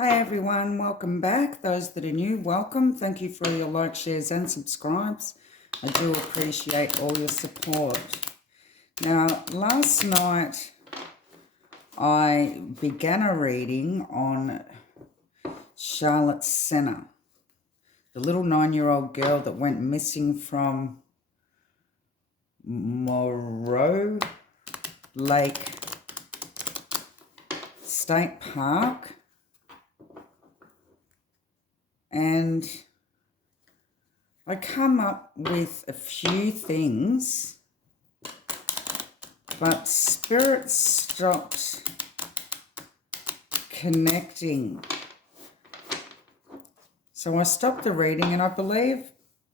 Hi everyone, welcome back. Those that are new, welcome. Thank you for your likes, shares and subscribes. I do appreciate all your support. Now, last night I began a reading on Charlotte Sena, the little 9-year-old girl that went missing from Moreau Lake State Park. And I come up with a few things, but Spirit stopped connecting. So I stopped the reading, and I believe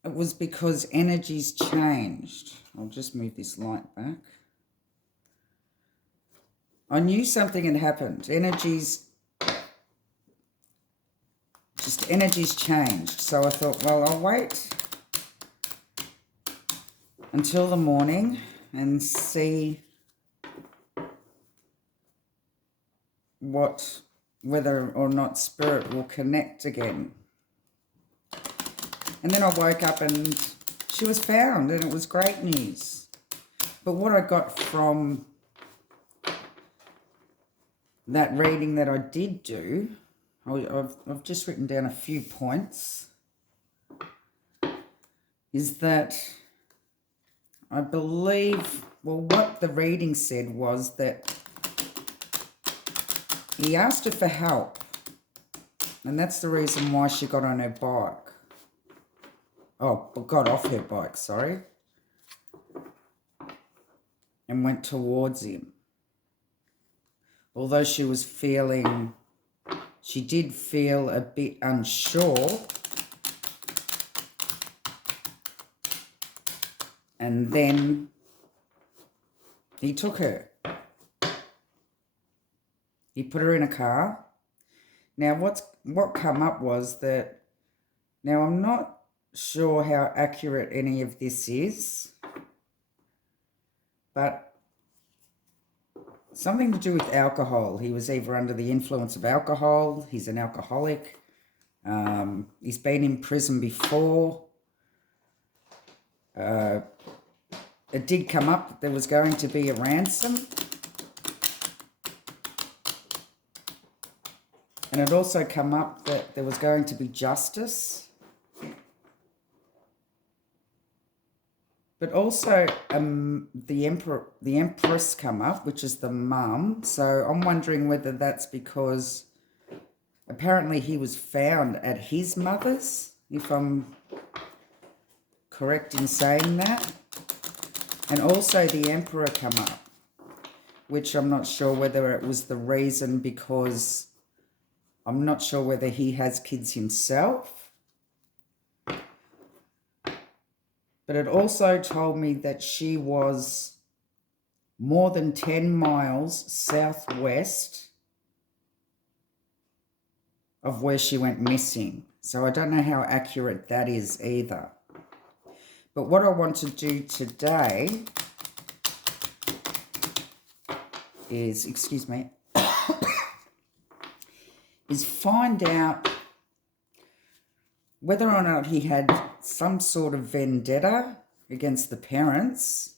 it was because energies changed. I'll just move this light back. I knew something had happened. Energies changed. So I thought, well, I'll wait until the morning and see whether or not Spirit will connect again. And then I woke up and she was found, and it was great news. But what I got from that reading that I did do, I've just written down a few points, is that I believe, well, what the reading said was that he asked her for help, and that's the reason why she got on her bike. Oh, got off her bike, sorry, and went towards him. Although she did feel a bit unsure. And then he took her. He put her in a car. Now, what come up was that, now I'm not sure how accurate any of this is, but something to do with alcohol. He was either under the influence of alcohol, he's an alcoholic, he's been in prison before. It did come up that there was going to be a ransom. And it also come up that there was going to be justice. But also the Empress come up, which is the mum. So I'm wondering whether that's because apparently he was found at his mother's, if I'm correct in saying that. And also the Emperor come up, which I'm not sure whether it was the reason, because I'm not sure whether he has kids himself. But it also told me that she was more than 10 miles southwest of where she went missing. So I don't know how accurate that is either. But what I want to do today is, is find out whether or not he had some sort of vendetta against the parents,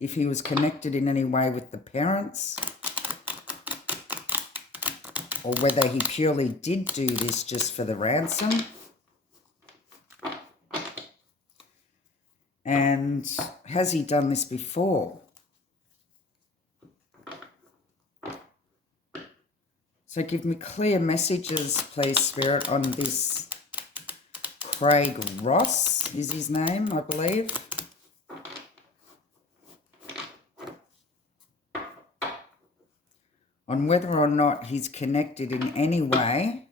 if he was connected in any way with the parents, or whether he purely did do this just for the ransom. And has he done this before? So give me clear messages, please, Spirit, on this Craig Ross is his name, I believe. On whether or not he's connected in any way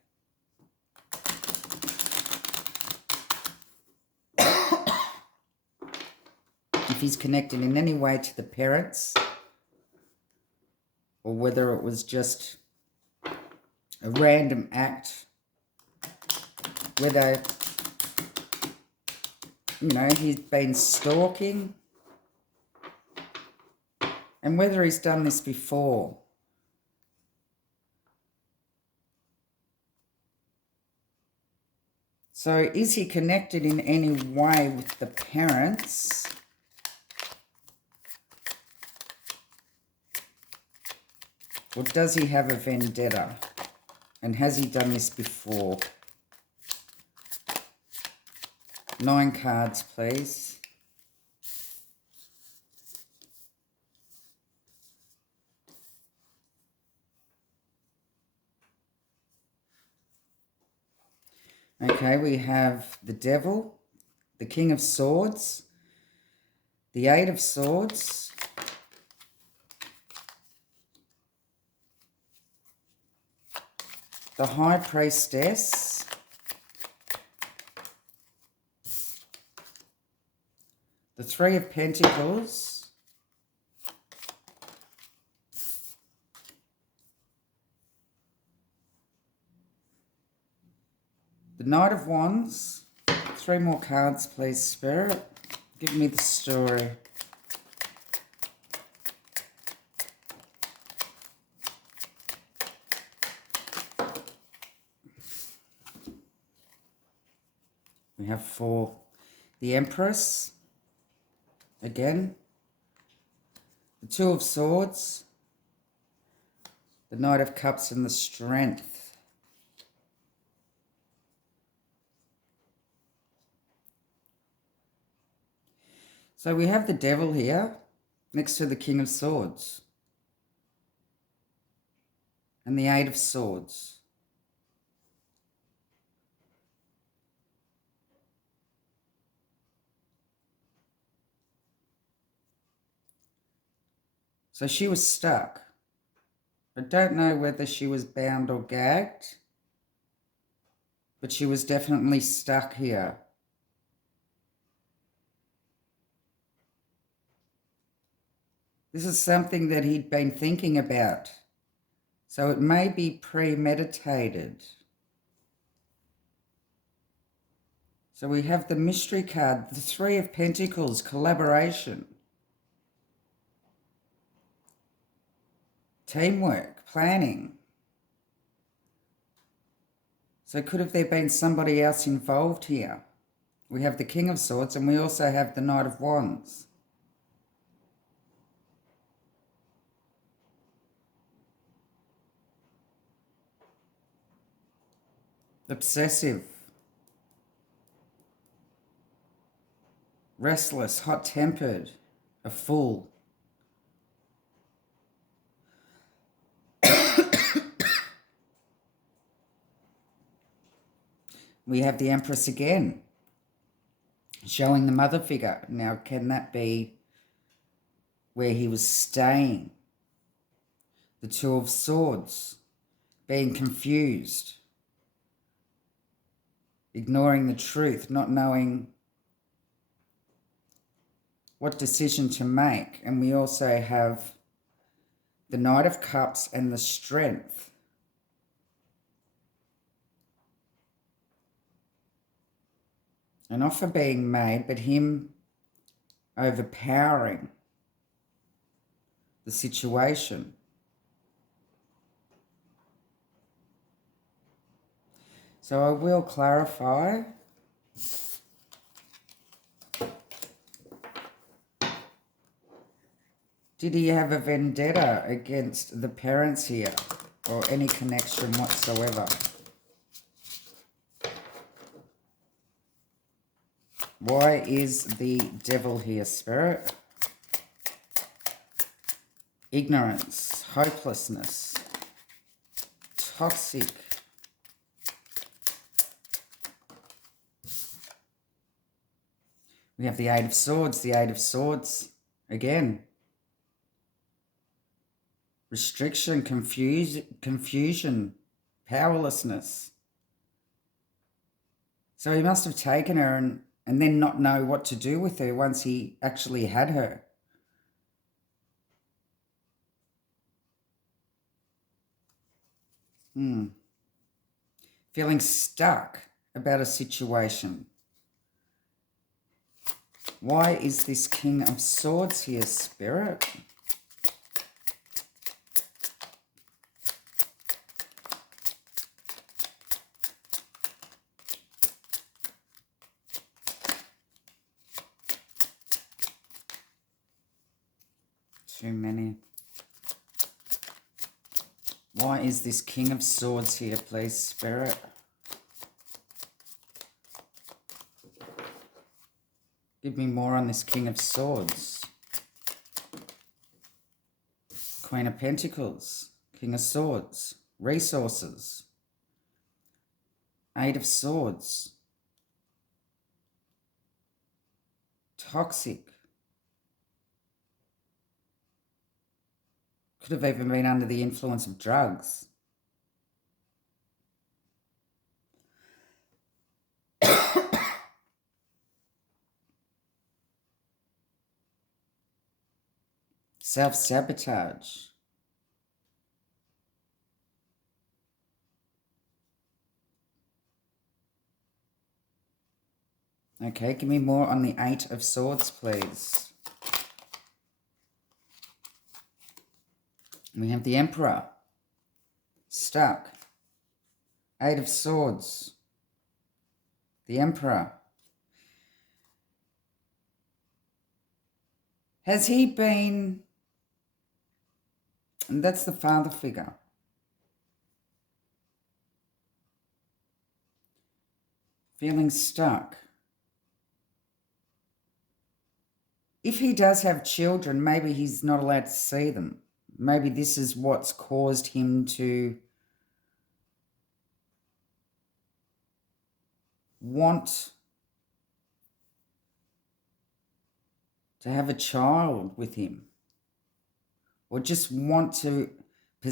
if he's connected in any way to the parents, or whether it was just a random act, whether, he's been stalking, and whether he's done this before. So is he connected in any way with the parents? Or does he have a vendetta? And has he done this before? 9 cards, please. Okay, we have the Devil, the King of Swords, the 8 of Swords, the High Priestess, the 3 of Pentacles, the Knight of Wands. 3 more cards, please, Spirit. Give me the story. We have 4. The Empress. Again. The 2 of Swords. The Knight of Cups and the Strength. So we have the Devil here next to the King of Swords and the 8 of Swords. So she was stuck. I don't know whether she was bound or gagged, but she was definitely stuck here. This is something that he'd been thinking about. So it may be premeditated. So we have the mystery card, the 3 of Pentacles, collaboration, teamwork, planning. So could have there been somebody else involved here? We have the King of Swords and we also have the Knight of Wands. Obsessive, restless, hot-tempered, a fool. We have the Empress again, showing the mother figure. Now, can that be where he was staying? The 2 of Swords, being confused, ignoring the truth, not knowing what decision to make. And we also have the Knight of Cups and the Strength. An offer being made, but him overpowering the situation. So I will clarify. Did he have a vendetta against the parents here or any connection whatsoever? Why is the Devil here, Spirit? Ignorance, hopelessness, toxic. We have the 8 of Swords, the 8 of Swords again. Restriction, confusion, powerlessness. So he must have taken her and then not know what to do with her once he actually had her. Feeling stuck about a situation. Why is this King of Swords here, Spirit? Too many. Why is this King of Swords here, please, Spirit? Give me more on this King of Swords. Queen of Pentacles, King of Swords, resources, Eight of Swords, toxic. Could have even been under the influence of drugs. Self-sabotage. Okay, give me more on the Eight of Swords, please. We have the Emperor. Stuck. Eight of Swords. The Emperor. Has he been... And that's the father figure. Feeling stuck. If he does have children, maybe he's not allowed to see them. Maybe this is what's caused him to want to have a child with him, or just want to be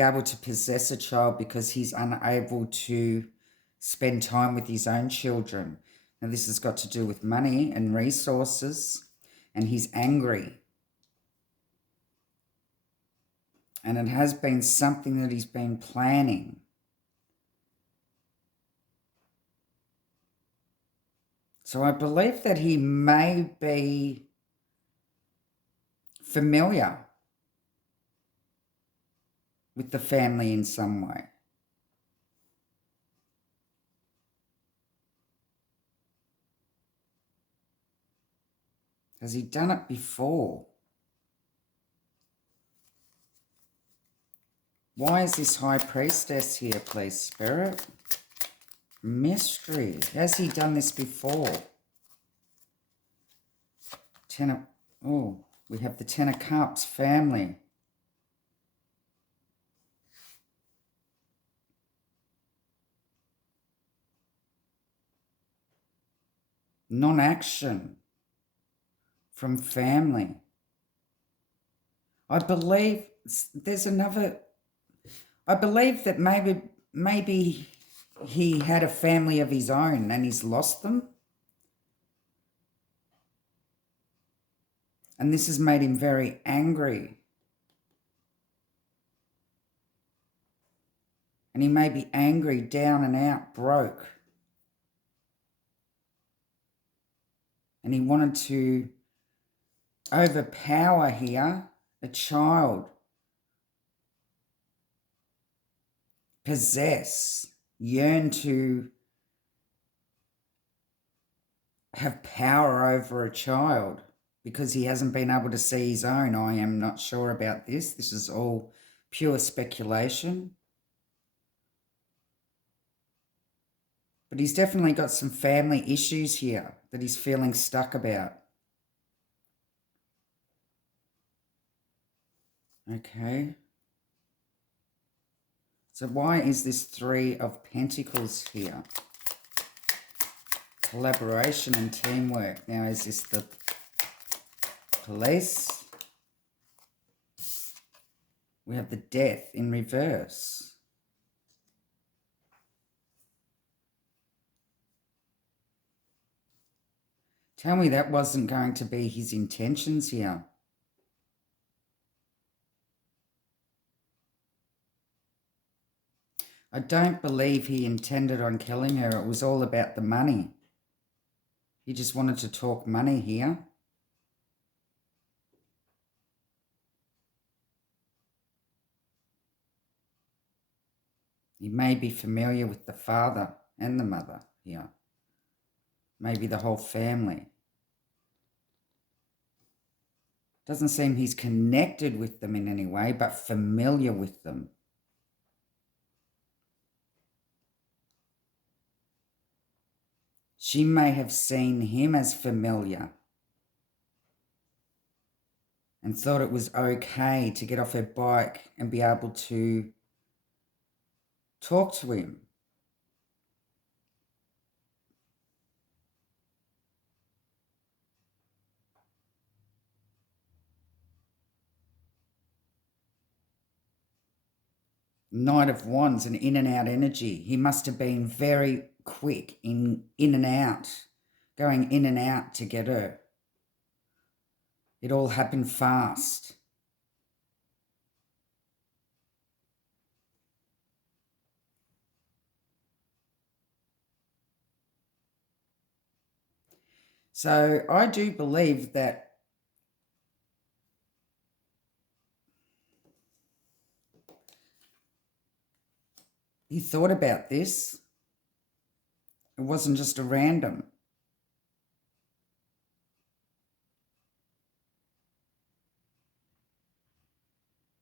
able to possess a child because he's unable to spend time with his own children. Now, this has got to do with money and resources, and he's angry. And it has been something that he's been planning. So I believe that he may be familiar with the family in some way. Has he done it before? Why is this High Priestess here, please, Spirit? Mystery. Has he done this before? We have the Ten of Cups, family. Non-action from family. I believe that maybe he had a family of his own and he's lost them. And this has made him very angry. And he may be angry, down and out, broke. And he wanted to overpower here a child. Possess, yearn to have power over a child because he hasn't been able to see his own. I am not sure about this. This is all pure speculation. But he's definitely got some family issues here that he's feeling stuck about. Okay. So why is this Three of Pentacles here? Collaboration and teamwork. Now, is this the Police? We have the Death in reverse. Tell me that wasn't going to be his intentions here. I don't believe he intended on killing her. It was all about the money. He just wanted to talk money here. He may be familiar with the father and the mother here. Maybe the whole family. Doesn't seem he's connected with them in any way, but familiar with them. She may have seen him as familiar and thought it was okay to get off her bike and be able to talk to him. Knight of Wands, an in and out energy. He must have been very quick in and out, going in and out to get her. It all happened fast. So I do believe that he thought about this. It wasn't just a random.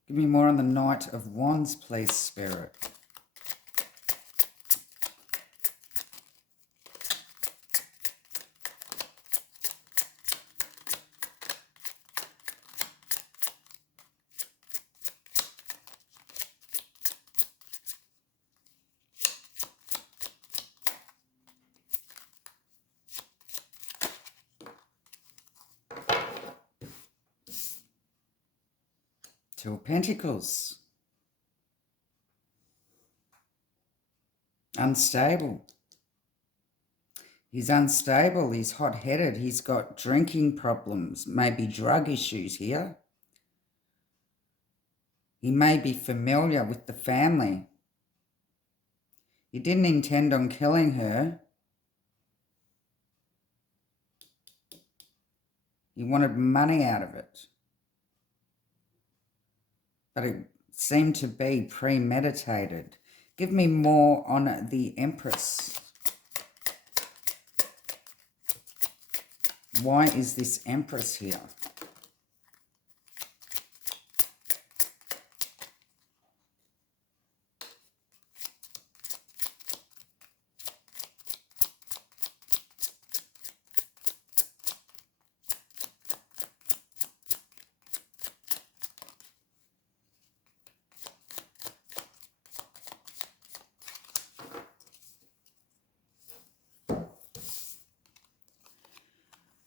Give me more on the Knight of Wands, please, Spirit. Two of Pentacles. Unstable. He's unstable. He's hot-headed. He's got drinking problems, maybe drug issues here. He may be familiar with the family. He didn't intend on killing her. He wanted money out of it. But it seemed to be premeditated. Give me more on the Empress. Why is this Empress here?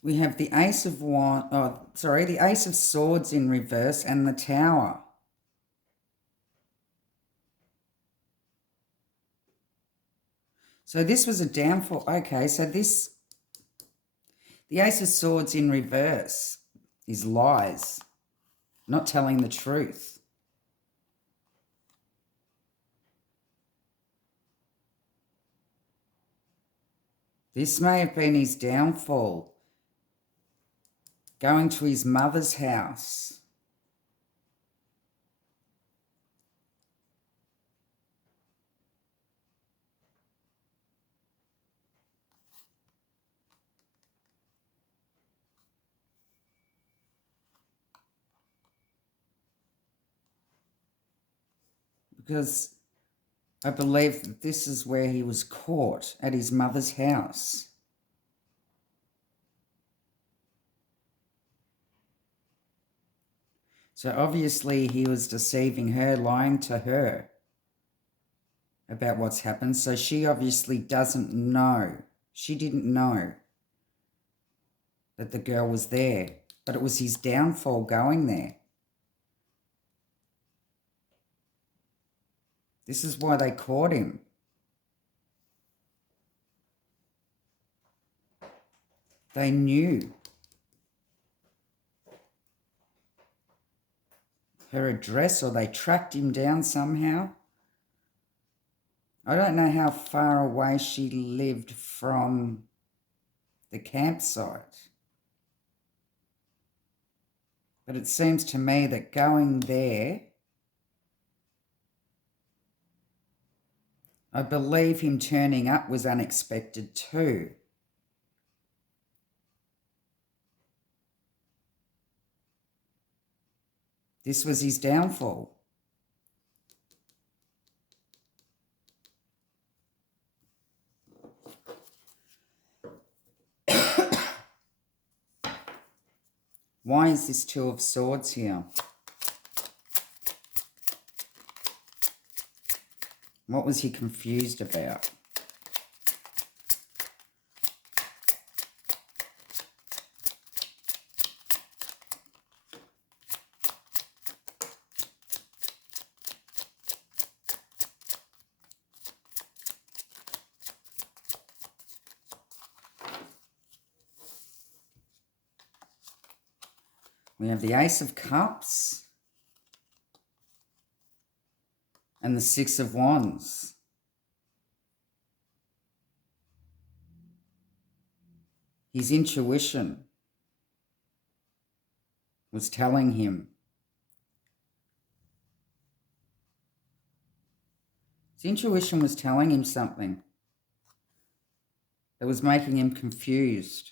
We have the Ace of the Ace of Swords in reverse and the Tower. So this was a downfall. Okay, so the Ace of Swords in reverse is lies, not telling the truth. This may have been his downfall. Going to his mother's house. Because I believe that this is where he was caught, at his mother's house. So obviously he was deceiving her, lying to her about what's happened. So she obviously doesn't know. She didn't know that the girl was there, but it was his downfall going there. This is why they caught him. They knew her address, or they tracked him down somehow. I don't know how far away she lived from the campsite, but it seems to me that going there, I believe him turning up was unexpected too. This was his downfall. Why is this Two of Swords here? What was he confused about? We have the Ace of Cups and the Six of Wands. His intuition was telling him. His intuition was telling him something that was making him confused.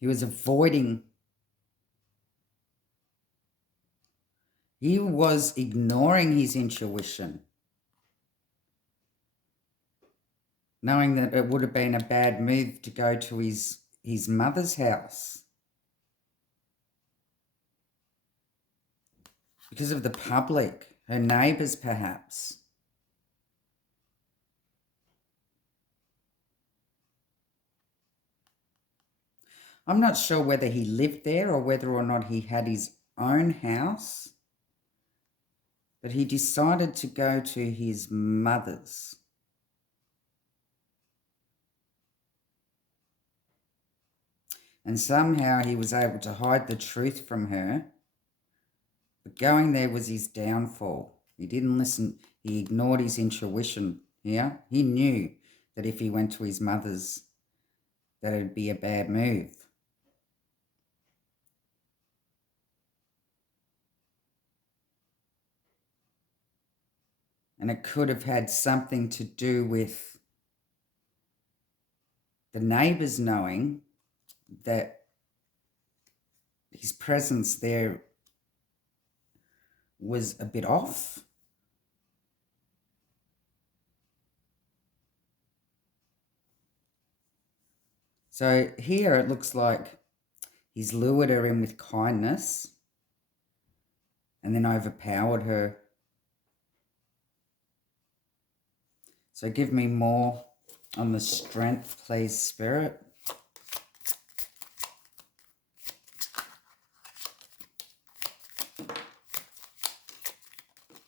He was avoiding. He was ignoring his intuition, knowing that it would have been a bad move to go to his mother's house because of the public, her neighbours perhaps. I'm not sure whether he lived there or whether or not he had his own house, but he decided to go to his mother's. And somehow he was able to hide the truth from her, but going there was his downfall. He didn't listen. He ignored his intuition. Yeah, he knew that if he went to his mother's, that it'd be a bad move. And it could have had something to do with the neighbours knowing that his presence there was a bit off. So here it looks like he's lured her in with kindness and then overpowered her. So give me more on the strength, please, Spirit.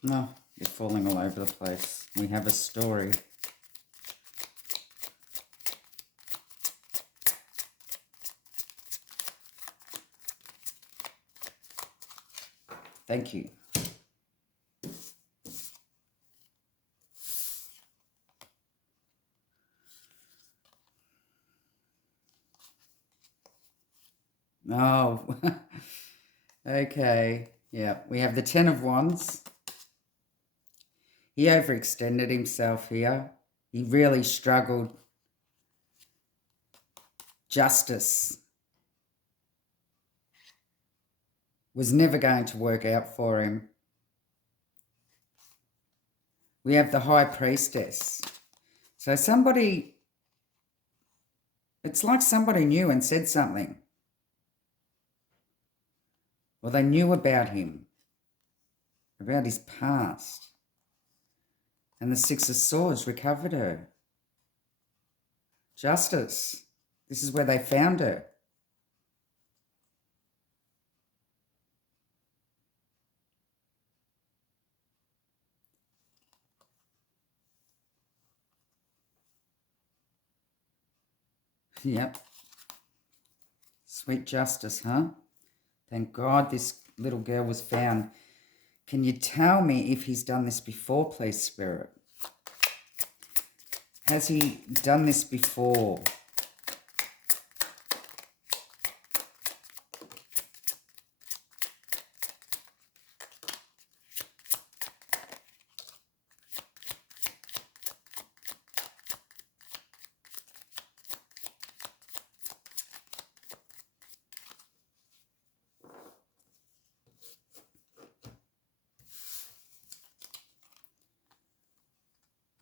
No, you're falling all over the place. We have a story. Thank you. Oh, okay. Yeah, we have the Ten of Wands. He overextended himself here. He really struggled. Justice was never going to work out for him. We have the High Priestess. So somebody, it's like somebody knew and said something. Well, they knew about him, about his past. And the Six of Swords recovered her. Justice. This is where they found her. Yep. Sweet justice, huh? Thank God this little girl was found. Can you tell me if he's done this before, please, Spirit? Has he done this before?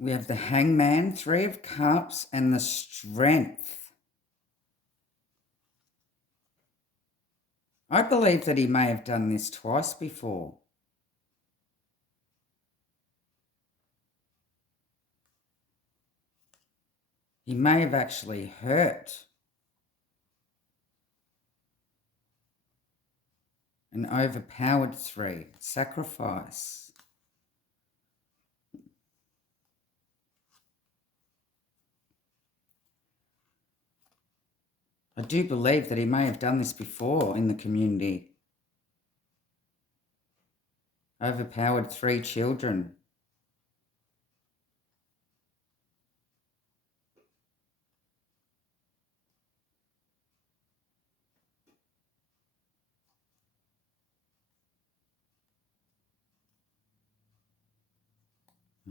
We have the Hangman, Three of Cups, and the Strength. I believe that he may have done this twice before. He may have actually hurt an overpowered 3. Sacrifice. I do believe that he may have done this before in the community. Overpowered 3 children.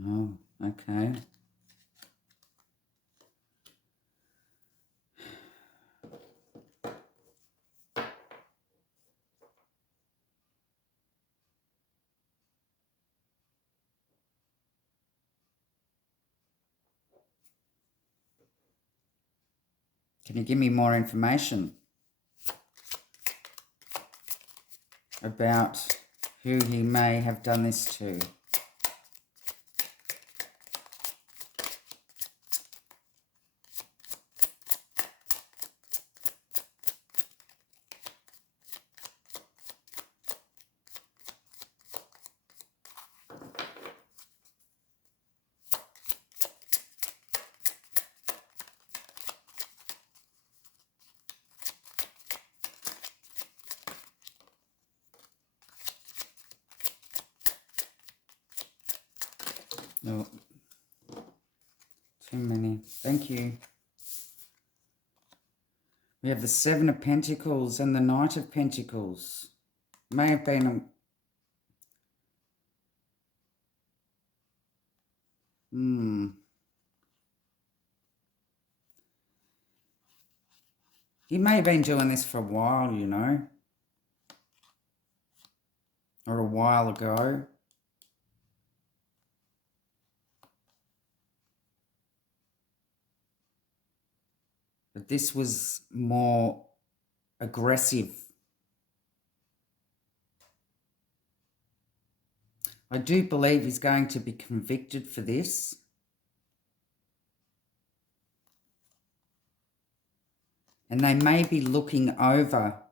Oh, okay. Can you give me more information about who he may have done this to? No, too many. Thank you. We have the 7 of Pentacles and the Knight of Pentacles. May have been He may have been doing this for a while, you know. Or a while ago. But this was more aggressive. I do believe he's going to be convicted for this. And they may be looking over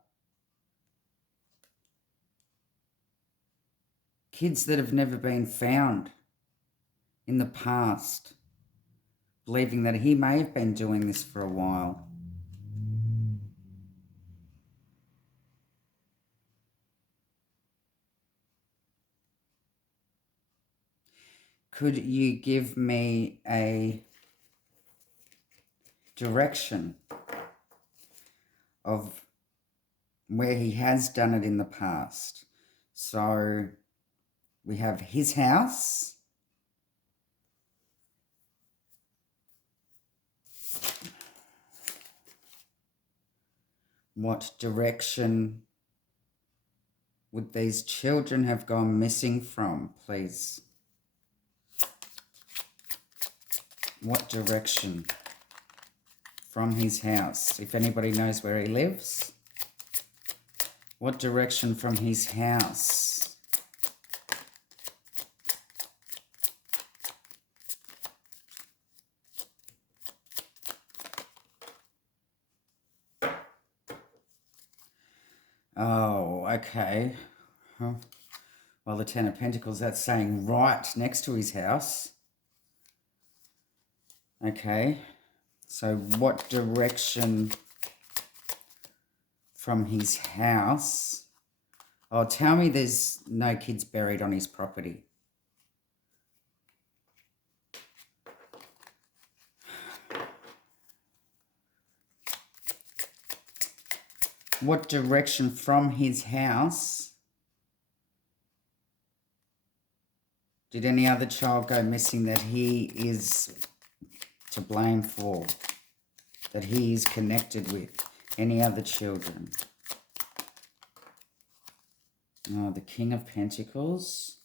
kids that have never been found in the past, believing that he may have been doing this for a while. Could you give me a direction of where he has done it in the past? So we have his house. What direction would these children have gone missing from, please? What direction from his house? If anybody knows where he lives. What direction from his house? Oh, okay. Huh. Well, the 10 of Pentacles, that's saying right next to his house. Okay. So what direction from his house? Oh, tell me there's no kids buried on his property. What direction from his house did any other child go missing that he is to blame for? That he is connected with? Any other children? Oh, the King of Pentacles.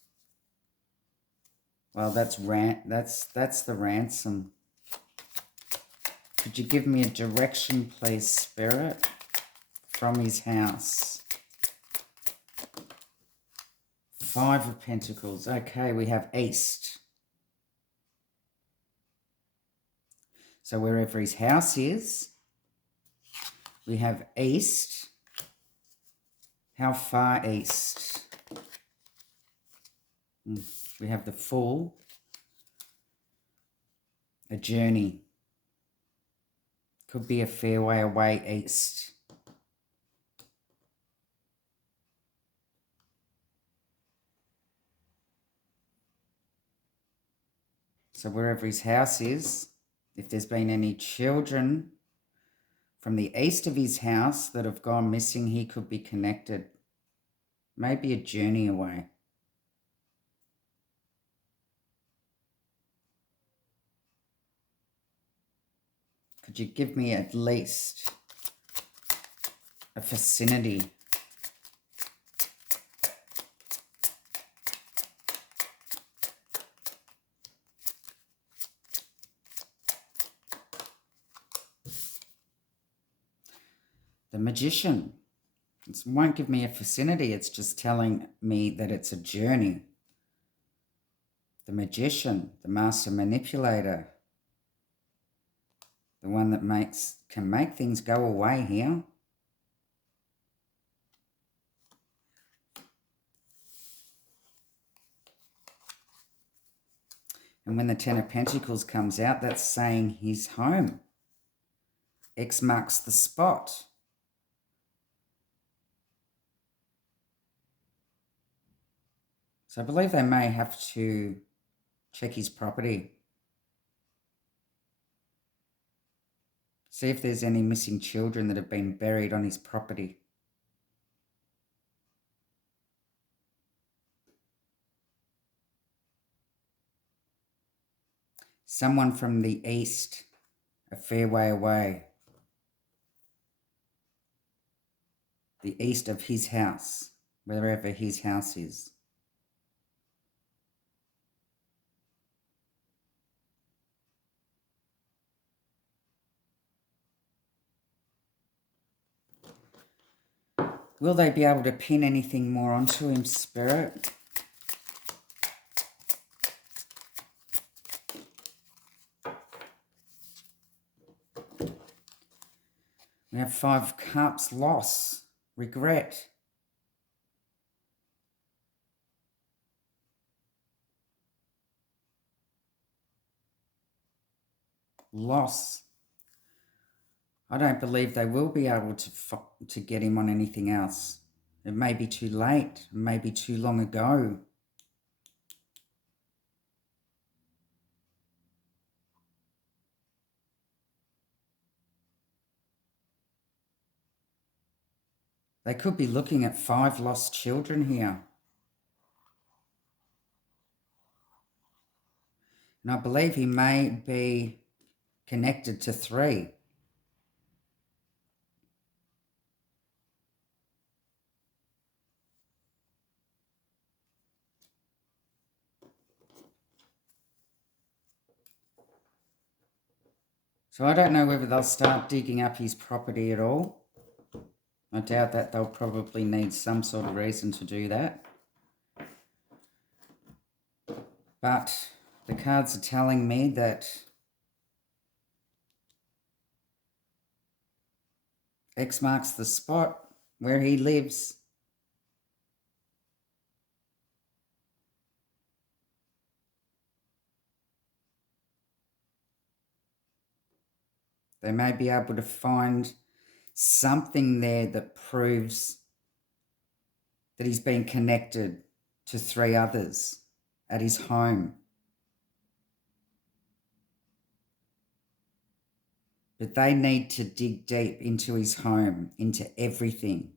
Well, that's the ransom. Could you give me a direction, please, Spirit, from his house? 5 of Pentacles. Okay, we have East. So wherever his house is, we have East. How far east? We have the Fool. A journey. Could be a fair way away east. So wherever his house is, if there's been any children from the east of his house that have gone missing, he could be connected. Maybe a journey away. Could you give me at least a vicinity? The Magician. It won't give me a vicinity, it's just telling me that it's a journey. The Magician, the Master Manipulator, the one that can make things go away here. And when the Ten of Pentacles comes out, that's saying he's home. X marks the spot. So I believe they may have to check his property. See if there's any missing children that have been buried on his property. Someone from the east, a fair way away. The east of his house, wherever his house is. Will they be able to pin anything more onto him, Spirit? We have 5 cups, loss, regret. Loss. I don't believe they will be able to get him on anything else. It may be too late, it may be too long ago. They could be looking at 5 lost children here. And I believe he may be connected to 3. So I don't know whether they'll start digging up his property at all. I doubt that. They'll probably need some sort of reason to do that. But the cards are telling me that X marks the spot where he lives. They may be able to find something there that proves that he's been connected to 3 others at his home. But they need to dig deep into his home, into everything.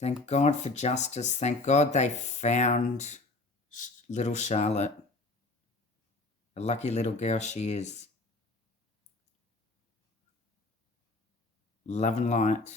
Thank God for justice. Thank God they found little Charlotte. A lucky little girl she is. Love and light.